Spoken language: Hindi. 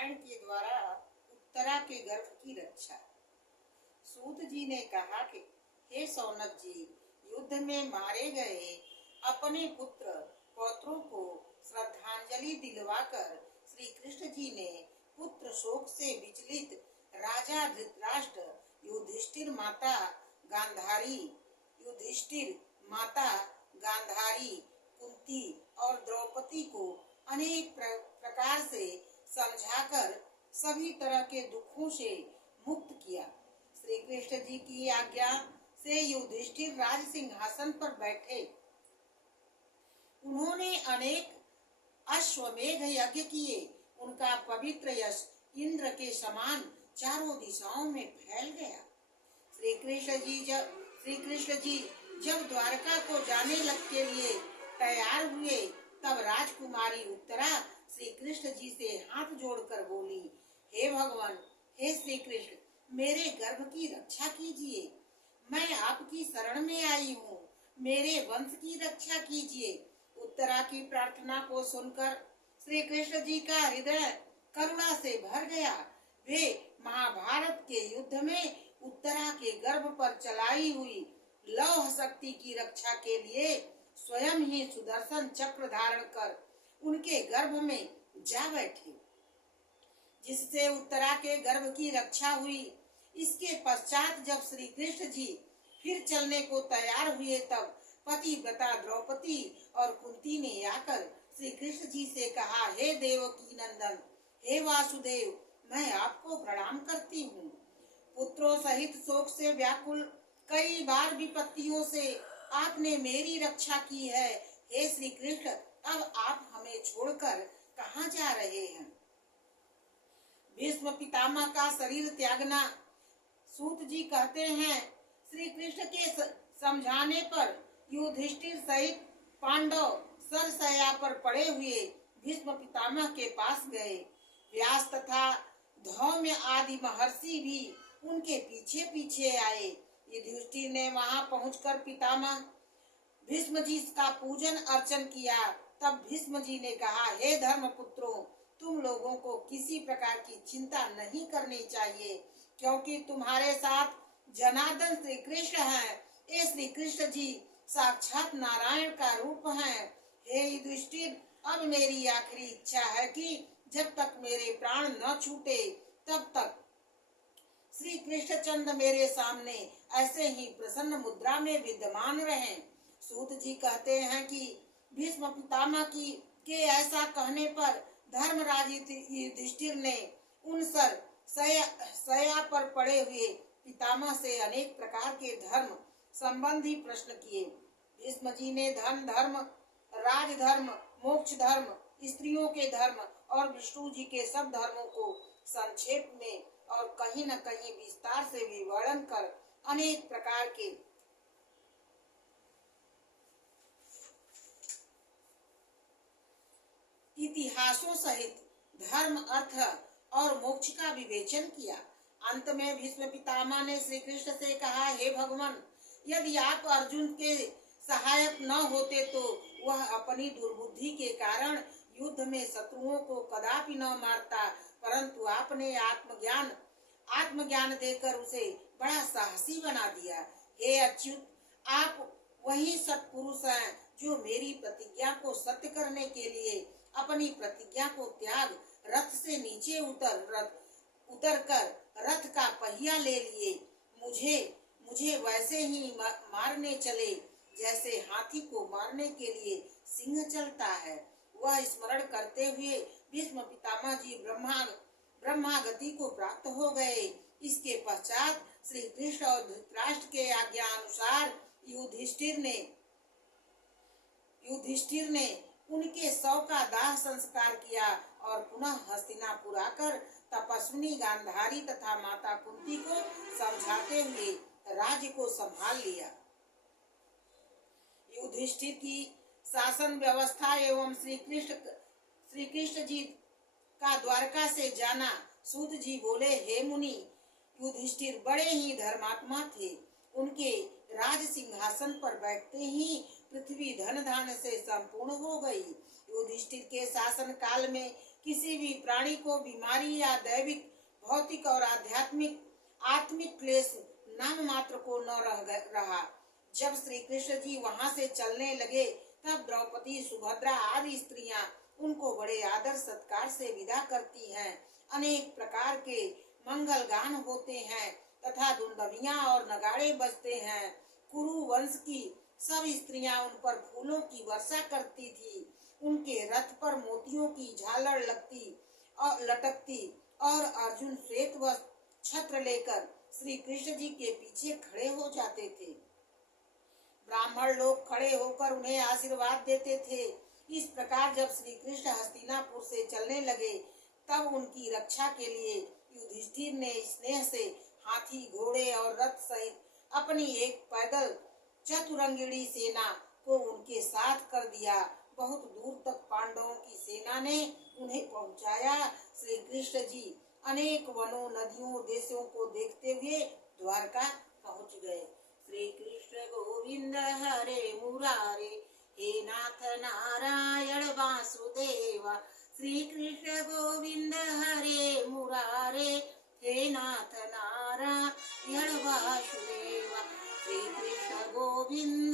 नारायण के द्वारा उत्तरा के गर्भ की रक्षा। सूत जी ने कहा कि हे सौनक जी, युद्ध में मारे गए अपने पुत्र पौत्रों को श्रद्धांजलि दिलवाकर श्री कृष्ण जी ने पुत्र शोक से विचलित राजा धृतराष्ट्र, युधिष्ठिर माता गांधारी, कुंती और द्रौपदी को अनेक प्रकार से समझाकर सभी तरह के दुखों से मुक्त किया। श्री कृष्ण जी की आज्ञा से युधिष्ठिर राज सिंहासन पर बैठे। उन्होंने अनेक अश्वमेध यज्ञ किए। उनका पवित्र यश इंद्र के समान चारों दिशाओं में फैल गया। श्री कृष्ण जी जब द्वारका को जाने के लिए तैयार हुए, तब राजकुमारी उत्तरा श्री कृष्ण जी से हाथ जोड़कर बोली, हे भगवान, हे श्री कृष्ण, मेरे गर्भ की रक्षा कीजिए। मैं आपकी शरण में आई हूँ, मेरे वंश की रक्षा कीजिए। उत्तरा की प्रार्थना को सुनकर श्री कृष्ण जी का हृदय करुणा से भर गया। वे महाभारत के युद्ध में उत्तरा के गर्भ पर चलाई हुई लौह शक्ति की रक्षा के लिए स्वयं ही सुदर्शन चक्र धारण कर उनके गर्भ में जा बैठे, जिससे उत्तरा के गर्भ की रक्षा हुई। इसके पश्चात जब श्री कृष्ण जी फिर चलने को तैयार हुए, तब पतिव्रता द्रौपदी और कुंती ने आकर श्री कृष्ण जी से कहा, हे देवकी नंदन, हे वासुदेव, मैं आपको प्रणाम करती हूँ। पुत्रों सहित शोक से व्याकुल कई बार विपत्तियों से आपने मेरी रक्षा की है। हे श्री कृष्ण, अब आप हमें छोड़कर कहाँ जा रहे हैं? भीष्म पितामह का शरीर त्यागना। सूत जी कहते हैं, श्री कृष्ण के समझाने पर युधिष्ठिर सहित पांडव सरसैया पर पड़े हुए भीष्म पितामह के पास गए। व्यास तथा धौम्य आदि महर्षि भी उनके पीछे पीछे आए। युधिष्ठिर ने वहां पहुंचकर पितामह भीष्म जी का पूजन अर्चन किया। तब भीष्म जी ने कहा, हे धर्म पुत्रों, तुम लोगों को किसी प्रकार की चिंता नहीं करनी चाहिए, क्योंकि तुम्हारे साथ जनार्दन श्री कृष्ण हैं। ये श्री कृष्ण जी साक्षात नारायण का रूप हैं। हे युधिष्ठिर, अब मेरी आखिरी इच्छा है कि जब तक मेरे प्राण न छूटे, तब तक श्री कृष्णचंद्र मेरे सामने ऐसे ही प्रसन्न मुद्रा में विद्यमान रहें। सूत जी कहते हैं कि भीष्म पितामह के ऐसा कहने पर धर्मराज युधिष्ठिर ने उन सया पर पड़े हुए पितामह से अनेक प्रकार के धर्म संबंधी प्रश्न किए। भीष्म जी ने धन धर्म, राजधर्म, मोक्ष धर्म, स्त्रियों के धर्म और विष्णु जी के सब धर्मों को संक्षेप में और कहीं न कहीं विस्तार से विवरण कर अनेक प्रकार के इतिहासों सहित धर्म, अर्थ और मोक्ष का विवेचन किया। अंत में भीष्म पितामह ने श्री कृष्ण से कहा, हे भगवान, यदि आप अर्जुन के सहायक न होते तो वह अपनी दुर्बुद्धि के कारण युद्ध में शत्रुओं को कदापि न मारता, परंतु आपने आत्मज्ञान देकर उसे बड़ा साहसी बना दिया। हे अच्युत, आप वही सत्पुरुष हैं जो मेरी प्रतिज्ञा को सत्य करने के लिए अपनी प्रतिज्ञा को त्याग रथ से नीचे उतर कर रथ का पहिया ले लिए मुझे वैसे ही मारने चले जैसे हाथी को मारने के लिए सिंह चलता है। वह स्मरण करते हुए भीष्म पितामह जी ब्रह्मागति को प्राप्त हो गए। इसके पश्चात श्री कृष्ण और धृतराष्ट्र के आज्ञा अनुसार युधिष्ठिर ने उनके शव का दाह संस्कार किया और पुनः हस्तिनापुर आकर तपस्विनी गांधारी तथा माता कुंती को समझाते हुए राज्य को संभाल लिया। युधिष्ठिर की शासन व्यवस्था एवं श्री कृष्ण जी का द्वारका से जाना। सूत जी बोले, हे मुनि, युधिष्ठिर बड़े ही धर्मात्मा थे। उनके राज सिंहासन पर बैठते ही पृथ्वी धन धान्य से संपूर्ण हो गई। युधिष्ठिर के शासन काल में किसी भी प्राणी को बीमारी या दैविक, भौतिक और आत्मिक क्लेश नाम मात्र को न रहा। जब श्री कृष्ण जी वहां से चलने लगे तब द्रौपदी, सुभद्रा आदि स्त्रियां उनको बड़े आदर सत्कार से विदा करती हैं। अनेक प्रकार के मंगल गान होते हैं तथा दुंदभियां और नगाड़े बजते हैं। कुरु वंश की सब स्त्रियां उन पर फूलों की वर्षा करती थी। उनके रथ पर मोतियों की झालर लटकती और अर्जुन श्वेत वस्त्र छत्र लेकर श्री कृष्ण जी के पीछे खड़े हो जाते थे। ब्राह्मण लोग खड़े होकर उन्हें आशीर्वाद देते थे। इस प्रकार जब श्री कृष्ण हस्तिनापुर से चलने लगे तब उनकी रक्षा के लिए युधिष्ठिर ने स्नेह से हाथी, घोड़े और रथ सहित अपनी एक पैदल चतुरंगिणी सेना को उनके साथ कर दिया। बहुत दूर तक पांडवों की सेना ने उन्हें पहुंचाया। श्री कृष्ण जी अनेक वनों, नदियों, देशों को देखते हुए द्वारका पहुंच गए। श्री कृष्ण गोविंद हरे मुरारे, हे नाथ नारायण वासुदेवा। श्री कृष्ण गोविंद हरे मुरारे, हे नाथ नारायण वासुदेवा। श्री कृष्ण गोविंद